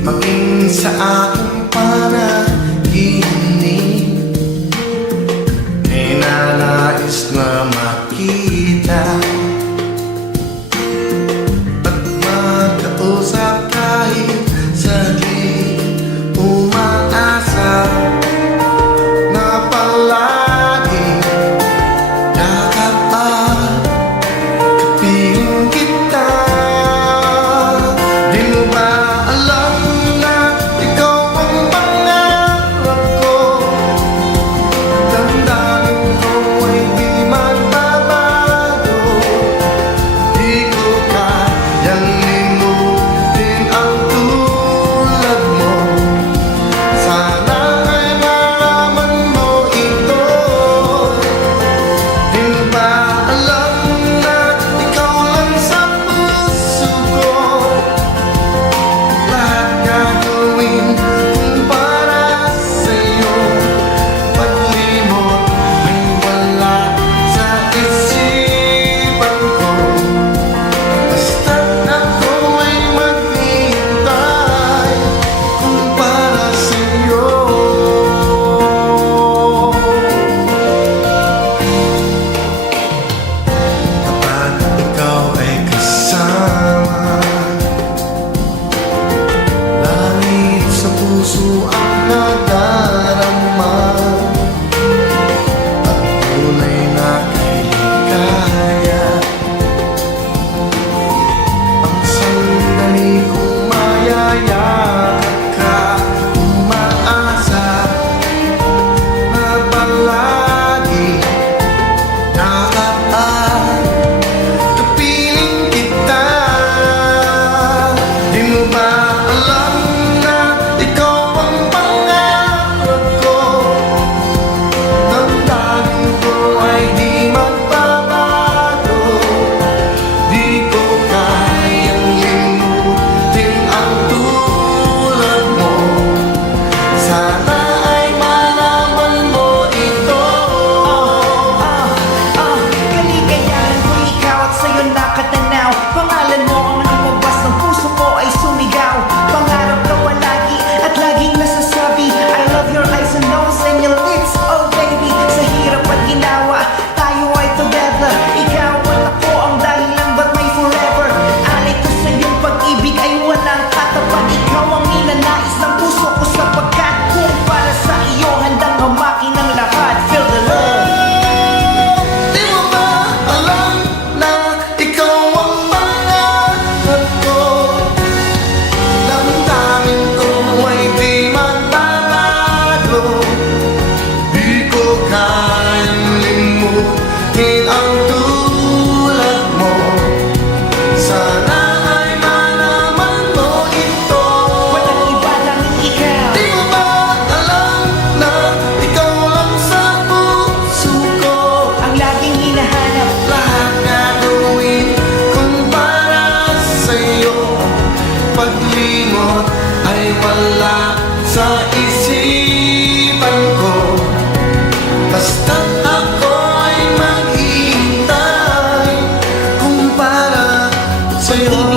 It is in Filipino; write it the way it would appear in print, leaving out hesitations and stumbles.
maging sa aking panaginip. May nanais na makita at makausap kahit saglit. Umaasa na palagi yakap at kapiling kita. Di mo ba alam na ikaw ang pangarap ko? Damdamin ko ay di magbabago. Di ko kayang limutin ang tulad mo. Sana ay malaman mo ito. Di mo ba alam na ikaw lang sa puso ko? Lahat gagawin kung para sa'yo. Paglimot ay wala sa isipan ko. Basta't ako ay maghihintay kung para sa'yo. Kapag ikaw ay kasama, langit sa puso ang nadarama. Ang tunay na kailigaya, ang sandali kong mayayakap ka. Umaasa na palagi yakap at kapiling kita. Di mo ba alam na ikaw ang pangarap ko? Damdamin ko ay di magbabago. Di ko kayang limutin ang tulad mo. Sana ay malaman mo ito. Kaligayahan ko ikaw at sa'yo nakatanaw. Pangalan mo ang lumabas ng puso ko ay sumigaw. Pangarap ka palagi at laging nasasabi, I love your eyes and nose and your lips, oh baby. Sa hirap at ginawa, tayo ay together. Ikaw at ako ang dahilan, but may forever. Alay ko sa iyong pag-ibig ay walang katapat. Ikaw ang ninanais ng puso ko, sapagkat kung para sa iyo handang hamakin ang lahat. Feel the love. Di mo ba alam na ikaw ang pangarap ko? Damdamin ko ay di magbabago. Di ko kayang limutin ang tulad mo. Sana ay malaman mo ito. Walang iba lang ikaw. Di mo ba alam na ikaw lang sa puso ko? Ang laging hinahanap. Lahat gagawin kung para sa'yo. Paglimot ay wala sa isipan ko. Basta't ako ay maghihintay kung para sa'yo.